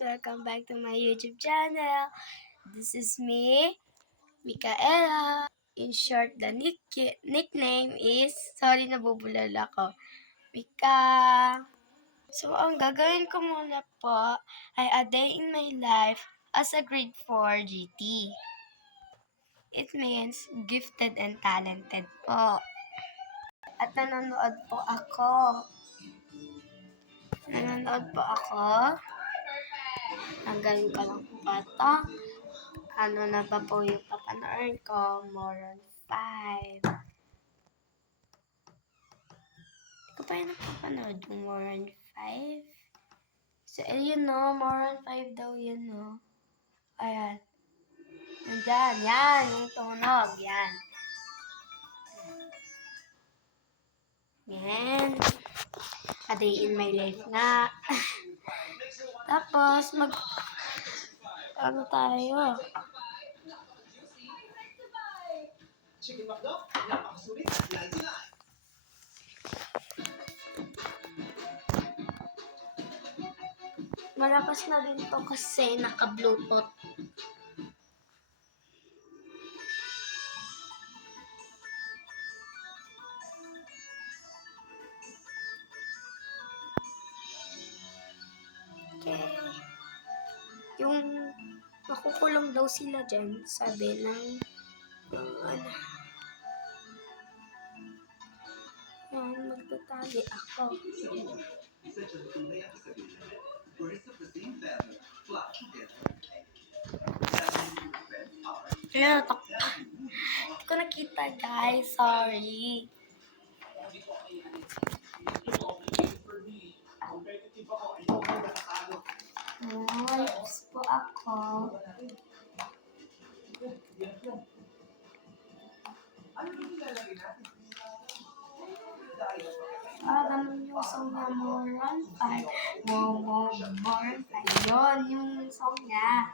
Welcome back to my YouTube channel. This is me, Micaela. In short, the nickname is, sorry nabubulal ako, Mika. So, ang gagawin ko muna po ay a day in my life as a grade 4 GT. It means gifted and talented po. At nanonood po ako. Tanggalin ko lang po ito. Ano na ba po yung papanoorin ko? Moron 5. Hindi ko pa yung napapanood yung Moron 5. So, yun no, Moron 5 daw yun no. Ayan. Nandyan, yan, yung tunog, yan. Yan. A day in my life nga. Tapos, ano tayo? Chicken McDo, napakasulit at sila. Malakas na din to kasi naka-bluetooth. Okay. Yung makukulong daw sila dyan, sabi ng ano. Yan, magtatali ako. Ayan, hindi ko nakita guys, sorry. Lips po ako. Ganun yung song niya, Moron 5. Moron 5. Yun, yung song niya.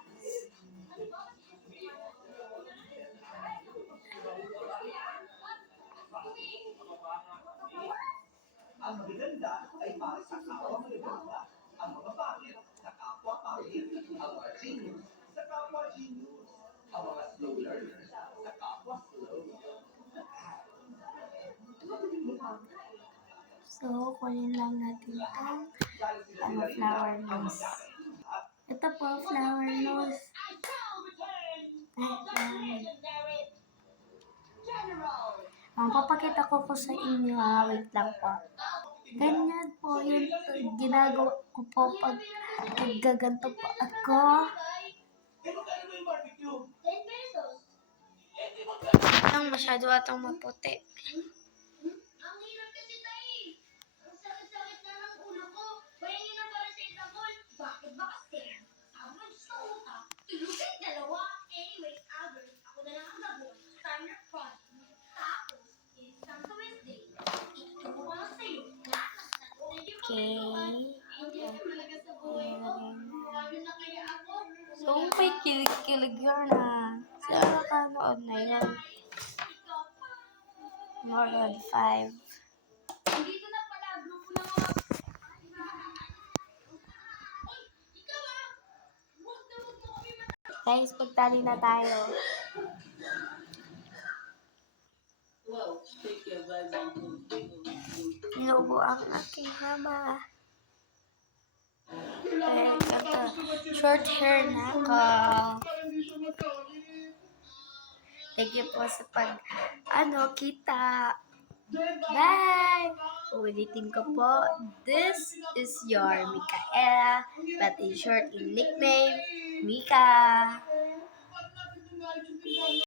Ang magaganda ay para sa kapwa magaganda. Ang mga pangit sa kapwa pangit. Ang mga genius sa kapwa genius. Ang mga slow learners sa kapwa slow. So, kunin lang natin ang flower nose. Ito po, flower nose. Papakita ko sa inyo wait lang po. Ganyan po yung ginagawa ko po pag naggaganto po ako. Ang masyado atang maputi. Okay. So, may kilig-kilig yun Sino nakanood na yun? Moron 5. Guys, pagtali na tayo. Inubo ang aking mama. Short hair na ako. Thank you po sa kita. Bye! Ulitin ko po. This is your Micaela, but in short, in nickname, Mika.